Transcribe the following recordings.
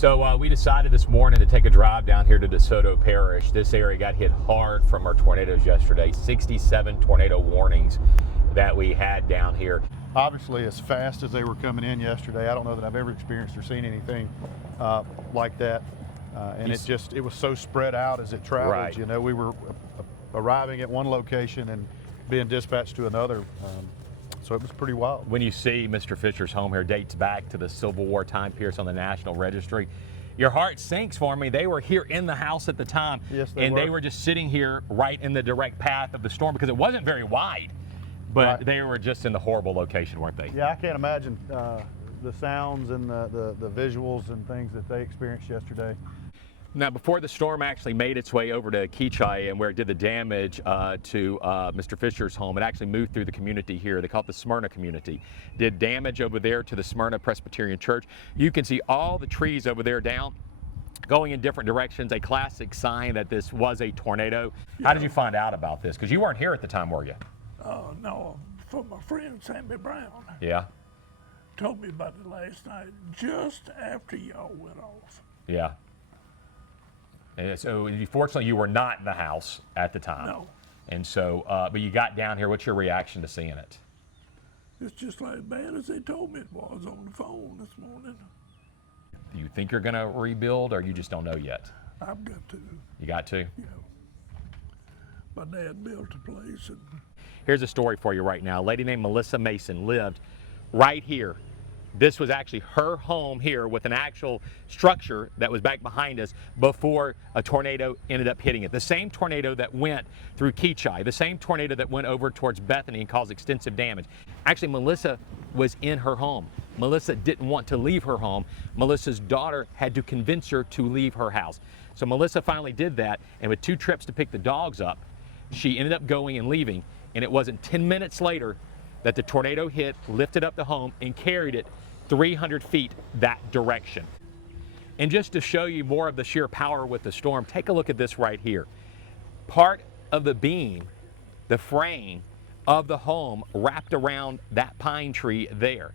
So we decided this morning to take a drive down here to DeSoto Parish. This area got hit hard from our tornadoes yesterday. 67 tornado warnings that we had down here. Obviously, as fast as they were coming in yesterday, I don't know that I've ever experienced or seen anything like that. And it was so spread out as it traveled. Right. You know, we were arriving at one location and being dispatched to another. So it was pretty wild. When you see Mr. Fisher's home here, dates back to the Civil War time piece on the National Registry, your heart sinks for me. They were here in the house at the time. Yes, they were just sitting here right in the direct path of the storm because it wasn't very wide, but right. They were just in the horrible location, weren't they? Yeah, I can't imagine the sounds and the visuals and things that they experienced yesterday. Now, before the storm actually made its way over to Keachai and where it did the damage to Mr. Fisher's home, it actually moved through the community here. They call it the Smyrna community. Did damage over there to the Smyrna Presbyterian Church. You can see all the trees over there down, going in different directions, a classic sign that this was a tornado. Yeah. How did you find out about this? Because you weren't here at the time, were you? No, from my friend Sammy Brown. Yeah. Told me about it last night, just after y'all went off. Yeah. And so, fortunately, you were not in the house at the time. No. And so, but you got down here. What's your reaction to seeing it? It's just like bad as they told me it was on the phone this morning. Do you think you're going to rebuild, or you just don't know yet? I've got to. You got to? Yeah. My dad built a place. And here's a story for you right now. A lady named Melissa Mason lived right here. This was actually her home here with an actual structure that was back behind us before a tornado ended up hitting it. The same tornado that went through Keachai, the same tornado that went over towards Bethany and caused extensive damage. Actually, Melissa was in her home. Melissa didn't want to leave her home. Melissa's daughter had to convince her to leave her house. So Melissa finally did that, and with 2 trips to pick the dogs up, she ended up going and leaving, and it wasn't 10 minutes later that the tornado hit, lifted up the home, and carried it 300 feet that direction. And just to show you more of the sheer power with the storm, take a look at this right here. Part of the beam, the frame of the home wrapped around that pine tree there.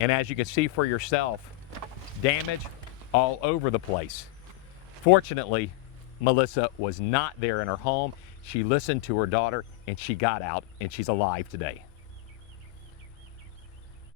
And as you can see for yourself, damage all over the place. Fortunately, Melissa was not there in her home. She listened to her daughter and she got out, and she's alive today.